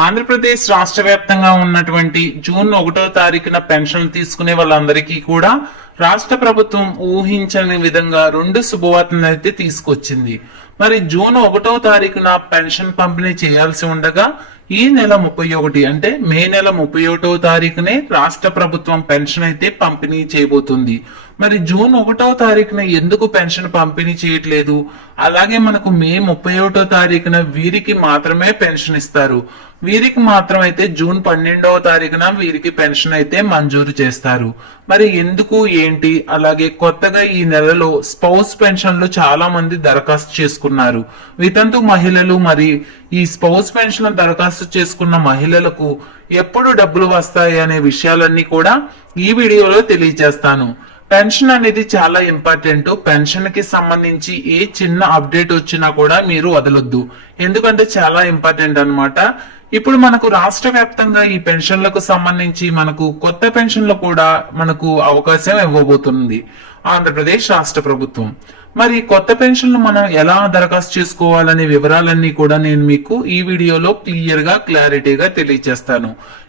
ఆంధ్రప్రదేశ్ రాష్ట్ర వ్యాప్తంగా ఉన్నటువంటి జూన్ ఒకటో తారీఖున పెన్షన్ తీసుకునే వాళ్ళందరికీ కూడా రాష్ట్ర ప్రభుత్వం ఊహించని విధంగా రెండు శుభవార్తలను అయితే తీసుకొచ్చింది. మరి జూన్ ఒకటో తారీఖున పెన్షన్ పంపిణీ చేయాల్సి ఉండగా ఈ నెల ముప్పై ఒకటి అంటే మే నెల ముప్పై ఒకటో తారీఖునే రాష్ట్ర ప్రభుత్వం పెన్షన్ అయితే పంపిణీ చేయబోతుంది. మరి జూన్ ఒకటో తారీఖున ఎందుకు పెన్షన్ పంపిణీ చేయట్లేదు? అలాగే మనకు మే ముప్పై ఒకటో తారీఖున వీరికి మాత్రమే పెన్షన్ ఇస్తారు. వీరికి మాత్రం అయితే జూన్ పన్నెండవ తారీఖున వీరికి పెన్షన్ అయితే మంజూరు చేస్తారు. మరి ఎందుకు ఏంటి? అలాగే కొత్తగా ఈ నెలలో స్పౌస్ పెన్షన్లు చాలా మంది దరఖాస్తు చేసుకున్నారు. వితంతు మహిళలు మరి ఈ స్పౌస్ పెన్షన్ దరఖాస్తు చేసుకున్న మహిళలకు ఎప్పుడు డబ్బులు వస్తాయి అనే విషయాలన్నీ కూడా ఈ వీడియోలో తెలియజేస్తాను. పెన్షన్ అనేది చాలా ఇంపార్టెంట్. పెన్షన్కి సంబంధించి ఏ చిన్న అప్డేట్ వచ్చినా కూడా మీరు వదలొద్దు. ఎందుకంటే చాలా ఇంపార్టెంట్ అనమాట ఇప్పుడు మనకు రాష్ట్ర వ్యాప్తంగా ఈ పెన్షన్లకు సంబంధించి మనకు కొత్త పెన్షన్లు కూడా మనకు అవకాశం ఇవ్వబోతుంది. ఆంధ్రప్రదేశ్ రాష్ట్ర ప్రభుత్వం. మరి కొత్త పెన్షన్లు మనం ఎలా దరఖాస్తు చేసుకోవాలనే వివరాలన్నీ కూడా నేను మీకు ఈ వీడియోలో క్లియర్గా క్లారిటీగా తెలియజేస్తాను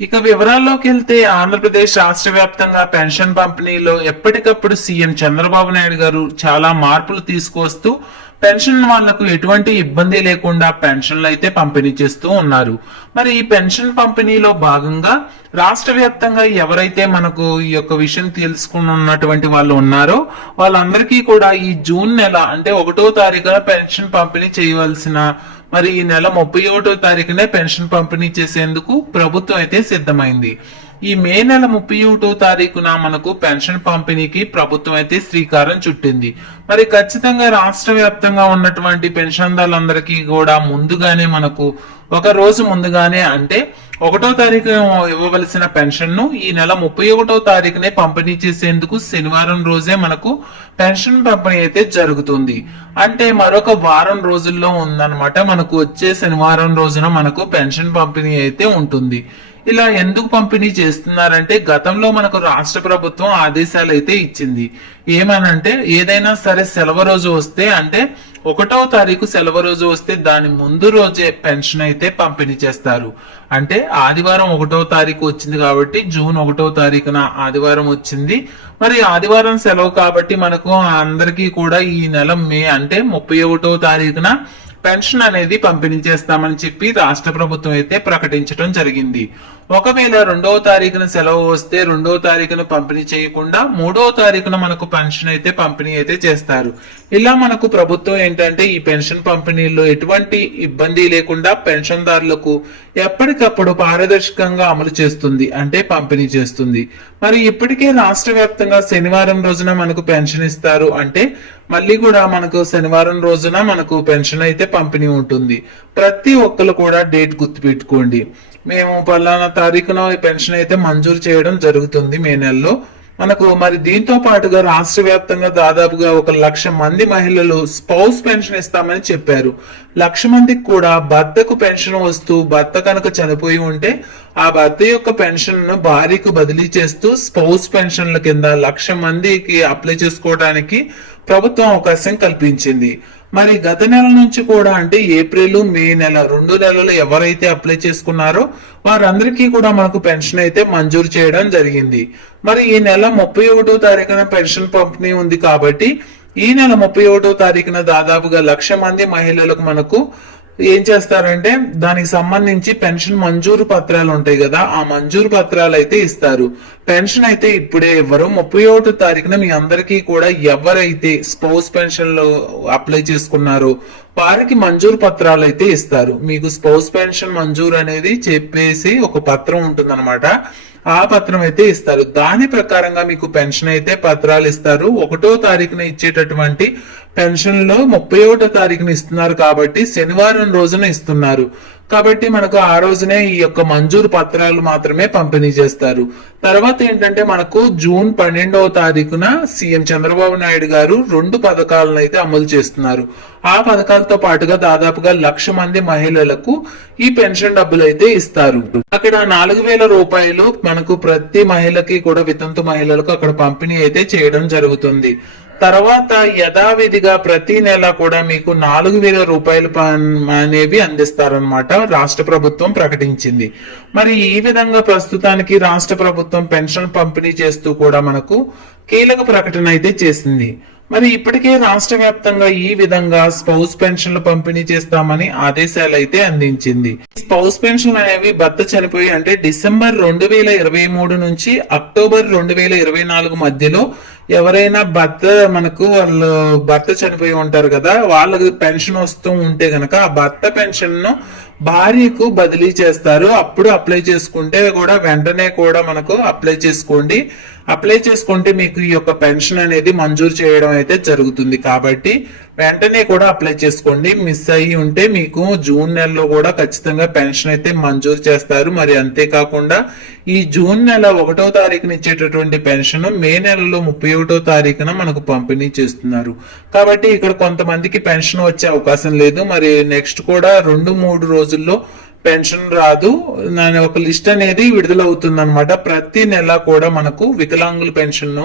ఇక వివరాల్లోకి వెళ్తే ఆంధ్రప్రదేశ్ రాష్ట్ర వ్యాప్తంగా పెన్షన్ పంపిణీలో ఎప్పటికప్పుడు సీఎం చంద్రబాబు నాయుడు గారు చాలా మార్పులు తీసుకొస్తూ పెన్షన్ వాళ్ళకు ఎటువంటి ఇబ్బంది లేకుండా పెన్షన్లు అయితే పంపిణీ చేస్తూ ఉన్నారు. మరి ఈ పెన్షన్ పంపిణీలో భాగంగా రాష్ట్ర వ్యాప్తంగా ఎవరైతే మనకు ఈ యొక్క విషయం తెలుసుకుని ఉన్నటువంటి వాళ్ళు ఉన్నారో వాళ్ళందరికీ కూడా ఈ జూన్ నెల అంటే ఒకటో తారీఖున పెన్షన్ పంపిణీ చేయవలసిన మరి ఈ నెల ముప్పై ఒకటో తారీఖునే పెన్షన్ పంపిణీ చేసేందుకు ప్రభుత్వం అయితే సిద్ధమైంది. ఈ మే నెల ముప్పై ఒకటో తారీఖున మనకు పెన్షన్ పంపిణీకి ప్రభుత్వం అయితే శ్రీకారం చుట్టింది. మరి ఖచ్చితంగా రాష్ట్ర వ్యాప్తంగా ఉన్నటువంటి పెన్షన్దారులందరికీ కూడా ముందుగానే మనకు ఒక రోజు ముందుగానే అంటే ఒకటో తారీఖు ఇవ్వవలసిన పెన్షన్ను ఈ నెల ముప్పై ఒకటో తారీఖునే పంపిణీ చేసేందుకు శనివారం రోజే మనకు పెన్షన్ పంపిణీ అయితే జరుగుతుంది. అంటే మరొక వారం రోజుల్లో ఉందన్నమాట. మనకు వచ్చే శనివారం రోజున మనకు పెన్షన్ పంపిణీ అయితే ఉంటుంది. ఇలా ఎందుకు పంపిణీ చేస్తున్నారంటే గతంలో మనకు రాష్ట్ర ప్రభుత్వం ఆదేశాలు అయితే ఇచ్చింది. ఏమనంటే ఏదైనా సరే సెలవు రోజు వస్తే అంటే ఒకటో తారీఖు సెలవు రోజు వస్తే దాని ముందు రోజే పెన్షన్ అయితే పంపిణీ చేస్తారు. అంటే ఆదివారం ఒకటో తారీఖు వచ్చింది కాబట్టి జూన్ ఒకటో తారీఖున ఆదివారం వచ్చింది. మరి ఆదివారం సెలవు కాబట్టి మనకు అందరికీ కూడా ఈ నెల మే అంటే ముప్పై ఒకటో తారీఖున పెన్షన్ అనేది పంపిణీ చేస్తామని చెప్పి రాష్ట్ర ప్రభుత్వం అయితే ప్రకటించడం జరిగింది. ఒకవేళ రెండవ తారీఖున సెలవు వస్తే రెండవ తారీఖున పంపిణీ చేయకుండా మూడవ తారీఖున మనకు పెన్షన్ అయితే పంపిణీ అయితే చేస్తారు. ఇలా మనకు ప్రభుత్వం ఏంటంటే ఈ పెన్షన్ పంపిణీలో ఎటువంటి ఇబ్బంది లేకుండా పెన్షన్దారులకు ఎప్పటికప్పుడు పారదర్శకంగా అమలు చేస్తుంది అంటే పంపిణీ చేస్తుంది. మరి ఇప్పటికే రాష్ట్ర వ్యాప్తంగా శనివారం రోజున మనకు పెన్షన్ ఇస్తారు అంటే మళ్ళీ కూడా మనకు శనివారం రోజున మనకు పెన్షన్ అయితే పంపిణీ ఉంటుంది. ప్రతి ఒక్కరు కూడా డేట్ గుర్తుపెట్టుకోండి. మేము పలానా తారీఖున పెన్షన్ అయితే మంజూరు చేయడం జరుగుతుంది మే నెలలో. మనకు మరి దీంతో పాటుగా రాష్ట్ర వ్యాప్తంగా దాదాపుగా ఒక లక్ష మంది మహిళలు స్పౌస్ పెన్షన్ ఇస్తామని చెప్పారు. లక్ష మందికి కూడా భర్తకు పెన్షన్ వస్తూ భర్త కనుక చనిపోయి ఉంటే ఆ భర్త యొక్క పెన్షన్ను భార్యకు బదిలీ చేస్తూ స్పౌస్ పెన్షన్ల కింద లక్ష మందికి అప్లై చేసుకోవడానికి ప్రభుత్వం అవకాశం కల్పించింది. మరి గత నెల నుంచి కూడా అంటే ఏప్రిల్ మే నెల రెండు నెలలు ఎవరైతే అప్లై చేసుకున్నారో వారందరికీ కూడా మనకు పెన్షన్ అయితే మంజూరు చేయడం జరిగింది. మరి ఈ నెల ముప్పై ఒకటో తారీఖున పెన్షన్ పంపిణీ ఉంది కాబట్టి ఈ నెల ముప్పై ఒకటో తారీఖున దాదాపుగా లక్ష మంది మహిళలకు మనకు ఏం చేస్తారంటే దానికి సంబంధించి పెన్షన్ మంజూరు పత్రాలు ఉంటాయి కదా ఆ మంజూరు పత్రాలు అయితే ఇస్తారు. పెన్షన్ అయితే ఇప్పుడే ఇవ్వరు. ముప్పై ఒకటో తారీఖున మీ అందరికీ కూడా ఎవరైతే స్పౌస్ పెన్షన్లు అప్లై చేసుకున్నారో వారికి మంజూరు పత్రాలు అయితే ఇస్తారు. మీకు స్పౌస్ పెన్షన్ మంజూరు అనేది చెప్పేసి ఒక పత్రం ఉంటుందన్నమాట. ఆ పత్రం అయితే ఇస్తారు. దాని ప్రకారంగా మీకు పెన్షన్ అయితే పత్రాలు ఇస్తారు. ఒకటో తారీఖున ఇచ్చేటటువంటి పెన్షన్లో ముప్పై ఒకటో తారీఖున ఇస్తున్నారు కాబట్టి శనివారం రోజున ఇస్తున్నారు. కాబట్టి మనకు ఆ రోజునే ఈ యొక్క మంజూరు పత్రాలు మాత్రమే పంపిణీ చేస్తారు. తర్వాత ఏంటంటే మనకు జూన్ పన్నెండవ తారీఖున సీఎం చంద్రబాబు నాయుడు గారు రెండు పథకాలను అయితే అమలు చేస్తున్నారు. ఆ పథకాలతో పాటుగా దాదాపుగా లక్ష మంది మహిళలకు ఈ పెన్షన్ డబ్బులు అయితే ఇస్తారు. అక్కడ నాలుగు వేల రూపాయలు మనకు ప్రతి మహిళకి కూడా వితంతు మహిళలకు అక్కడ పంపిణీ అయితే చేయడం జరుగుతుంది. తర్వాత యథావిధిగా ప్రతి నెల కూడా మీకు నాలుగు వేల రూపాయలు అనేవి అందిస్తారనమాట రాష్ట్ర ప్రభుత్వం ప్రకటించింది. మరి ఈ విధంగా ప్రస్తుతానికి రాష్ట్ర ప్రభుత్వం పెన్షన్ పంపిణీ చేస్తూ కూడా మనకు కీలక ప్రకటన అయితే చేసింది. మరి ఇప్పటికే రాష్ట్ర వ్యాప్తంగా ఈ విధంగా స్పౌస్ పెన్షన్లు పంపిణీ చేస్తామని ఆదేశాలు అయితే అందించింది. స్పౌస్ పెన్షన్ అనేవి భర్త చనిపోయి అంటే డిసెంబర్ రెండు వేల ఇరవై మూడు నుంచి అక్టోబర్ రెండు వేల ఇరవై నాలుగు మధ్యలో ఎవరైనా భర్త మనకు వాళ్ళు భర్త చనిపోయి ఉంటారు కదా వాళ్ళకి పెన్షన్ వస్తూ ఉంటే గనక ఆ భర్త పెన్షన్ను భార్యకు బదిలీ చేస్తారు. అప్పుడు అప్లై చేసుకుంటే కూడా వెంటనే కూడా మనకు అప్లై చేసుకోండి. అప్లై చేసుకుంటే మీకు ఈ యొక్క పెన్షన్ అనేది మంజూరు చేయడం అయితే జరుగుతుంది. కాబట్టి వెంటనే కూడా అప్లై చేసుకోండి. మిస్ అయ్యి ఉంటే మీకు జూన్ నెలలో కూడా ఖచ్చితంగా పెన్షన్ అయితే మంజూరు చేస్తారు. మరి అంతేకాకుండా ఈ జూన్ నెల ఒకటో తారీఖున ఇచ్చేటటువంటి పెన్షన్ మే నెలలో ముప్పై ఒకటో తారీఖున మనకు పంపిణీ చేస్తున్నారు. కాబట్టి ఇక్కడ కొంతమందికి పెన్షన్ వచ్చే అవకాశం లేదు. మరి నెక్స్ట్ కూడా రెండు మూడు రోజుల్లో పెన్షన్ రాదు. దాని ఒక లిస్ట్ అనేది విడుదలవుతుంది అనమాట ప్రతి నెల కూడా మనకు వికలాంగుల పెన్షన్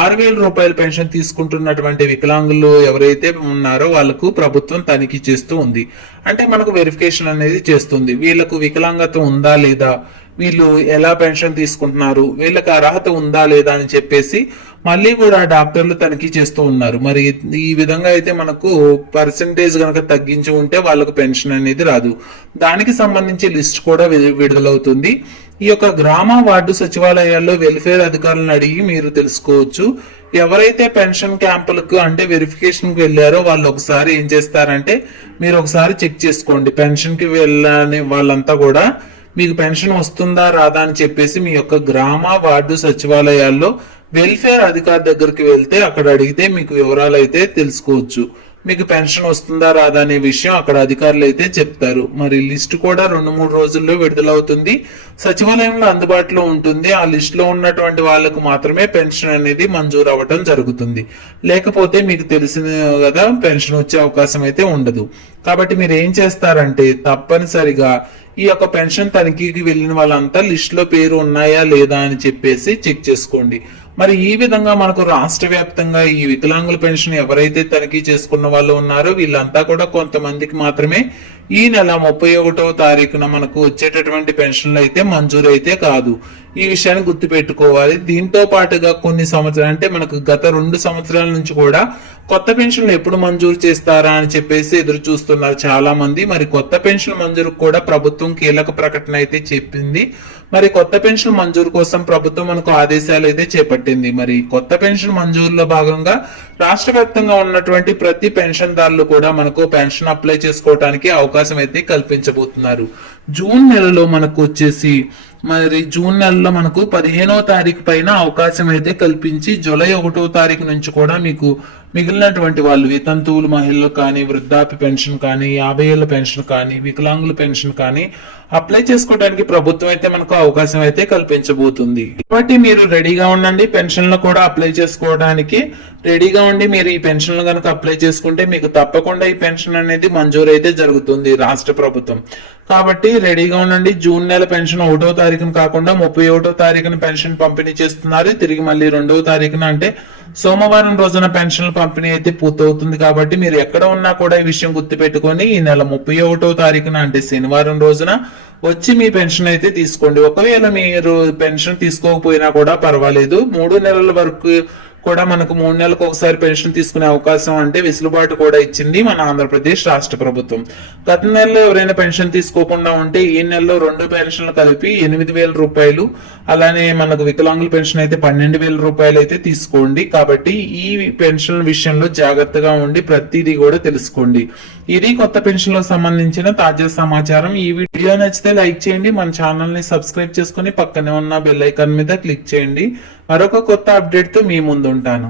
ఆరు వేల రూపాయల పెన్షన్ తీసుకుంటున్నటువంటి వికలాంగులు ఎవరైతే ఉన్నారో వాళ్ళకు ప్రభుత్వం తనిఖీ చేస్తూ ఉంది. అంటే మనకు వెరిఫికేషన్ అనేది చేస్తుంది. వీళ్ళకు వికలాంగత ఉందా లేదా? వీళ్ళు ఎలా పెన్షన్ తీసుకుంటున్నారు? వీళ్ళకి అర్హత ఉందా లేదా అని చెప్పేసి మళ్ళీ కూడా డాక్టర్లు తనిఖీ చేస్తూ ఉన్నారు. మరి ఈ విధంగా అయితే మనకు పర్సంటేజ్ కనుక తగ్గించి ఉంటే వాళ్ళకు పెన్షన్ అనేది రాదు. దానికి సంబంధించి లిస్ట్ కూడా వి- విడుదలవుతుంది. ఈ యొక్క గ్రామ వార్డు సచివాలయాల్లో వెల్ఫేర్ అధికారులను అడిగి మీరు తెలుసుకోవచ్చు. ఎవరైతే పెన్షన్ క్యాంపులకు అంటే వెరిఫికేషన్కి వెళ్ళారో వాళ్ళు ఒకసారి ఏం చేస్తారంటే మీరు ఒకసారి చెక్ చేసుకోండి. పెన్షన్కి వెళ్ళని వాళ్ళంతా కూడా మీకు పెన్షన్ వస్తుందా రాదా అని చెప్పేసి మీ యొక్క గ్రామ వార్డు సచివాలయాల్లో వెల్ఫేర్ అధికారి దగ్గరికి వెళ్తే అక్కడ అడిగితే మీకు వివరాలు అయితే తెలుసుకోవచ్చు. మీకు పెన్షన్ వస్తుందా రాదా అనే విషయం అక్కడ అధికారులు అయితే చెప్తారు. మరి లిస్ట్ కూడా రెండు మూడు రోజుల్లో విడుదలవుతుంది. సచివాలయంలో అందుబాటులో ఉంటుంది. ఆ లిస్ట్లో ఉన్నటువంటి వాళ్ళకు మాత్రమే పెన్షన్ అనేది మంజూరు అవ్వటం జరుగుతుంది. లేకపోతే మీకు తెలిసిన కదా పెన్షన్ వచ్చే అవకాశం అయితే ఉండదు. కాబట్టి మీరు ఏం చేస్తారంటే తప్పనిసరిగా ఈ యొక్క పెన్షన్ తనిఖీకి వెళ్ళిన వాళ్ళంతా లిస్ట్లో పేరు ఉన్నాయా లేదా అని చెప్పేసి చెక్ చేసుకోండి. మరి ఈ విధంగా మనకు రాష్ట్ర వ్యాప్తంగా ఈ వికలాంగుల పెన్షన్ ఎవరైతే తనిఖీ చేసుకున్న వాళ్ళు ఉన్నారో వీళ్ళంతా కూడా కొంతమందికి మాత్రమే ఈ నెల ముప్పై ఒకటో తారీఖున మనకు వచ్చేటటువంటి పెన్షన్లు అయితే మంజూరు అయితే కాదు. ఈ విషయాన్ని గుర్తుపెట్టుకోవాలి. దీంతో పాటుగా కొన్ని సంవత్సరాలు అంటే మనకు గత రెండు సంవత్సరాల నుంచి కూడా కొత్త పెన్షన్లు ఎప్పుడు మంజూరు చేస్తారా అని చెప్పేసి ఎదురు చూస్తున్నారు చాలా మంది మరి కొత్త పెన్షన్ మంజూరు కూడా ప్రభుత్వం కీలక ప్రకటన అయితే చెప్పింది. మరి కొత్త పెన్షన్ మంజూరు కోసం ప్రభుత్వం మనకు ఆదేశాలు అయితే చేపట్టింది. మరి కొత్త పెన్షన్ మంజూరులో భాగంగా రాష్ట్ర వ్యాప్తంగా ఉన్నటువంటి ప్రతి పెన్షన్ దారులు కూడా మనకు పెన్షన్ అప్లై చేసుకోవడానికి అవకాశం అవకాశం అయితే కల్పించబోతున్నారు. జూన్ నెలలో మనకు వచ్చేసి మరి జూన్ నెలలో మనకు పదిహేనో తారీఖు పైన అవకాశం అయితే కల్పించి జూలై ఒకటో తారీఖు నుంచి కూడా మీకు మిగిలినటువంటి వాళ్ళు వితంతువులు మహిళలు కానీ వృద్ధాప్య పెన్షన్ కానీ యాభై ఏళ్ళ పెన్షన్ కానీ వికలాంగుల పెన్షన్ కానీ అప్లై చేసుకోవడానికి ప్రభుత్వం అయితే మనకు అవకాశం అయితే కల్పించబోతుంది. కాబట్టి మీరు రెడీగా ఉండండి పెన్షన్లు కూడా అప్లై చేసుకోవడానికి. రెడీగా ఉండి మీరు ఈ పెన్షన్లు కనుక అప్లై చేసుకుంటే మీకు తప్పకుండా ఈ పెన్షన్ అనేది మంజూరు అయితే జరుగుతుంది రాష్ట్ర ప్రభుత్వం. కాబట్టి రెడీగా ఉండండి జూన్ నెల పెన్షన్ ఒకటో తారీఖున కాకుండా ముప్పై ఒకటో తారీఖున పెన్షన్ పంపిణీ చేస్తున్నారు. తిరిగి మళ్ళీ రెండవ తారీఖున అంటే సోమవారం రోజున పెన్షన్ల పంపిణీ అయితే పూర్తవుతుంది కాబట్టి మీరు ఎక్కడ ఉన్నా కూడా ఈ విషయం గుర్తుపెట్టుకొని ఈ నెల ముప్పై ఒకటో తారీఖున అంటే శనివారం రోజున వచ్చి మీ పెన్షన్ అయితే తీసుకోండి. ఒకవేళ మీరు పెన్షన్ తీసుకోకపోయినా కూడా పర్వాలేదు. మూడు నెలల వరకు కూడా మనకు మూడు నెలలకు ఒకసారి పెన్షన్ తీసుకునే అవకాశం అంటే వెసులుబాటు కూడా ఇచ్చింది మన ఆంధ్రప్రదేశ్ రాష్ట్ర ప్రభుత్వం. గత నెలలో ఎవరైనా పెన్షన్ తీసుకోకుండా ఉంటే ఈ నెలలో రెండు పెన్షన్లు కలిపి ఎనిమిది వేల రూపాయలు అలానే మనకు వికలాంగుల పెన్షన్ అయితే పన్నెండు వేల రూపాయలు అయితే తీసుకోండి. కాబట్టి ఈ పెన్షన్ విషయంలో జాగ్రత్తగా ఉండి ప్రతిదీ కూడా తెలుసుకోండి. ఇది కొత్త పెన్షన్లకు సంబంధించిన తాజా సమాచారం. ఈ వీడియో నచ్చితే లైక్ చేయండి. మన ఛానల్ని సబ్స్క్రైబ్ చేసుకుని పక్కనే ఉన్న బెల్ ఐకాన్ మీద క్లిక్ చేయండి. మరొక కొత్త అప్డేట్తో మీ ముందు ఉంటాను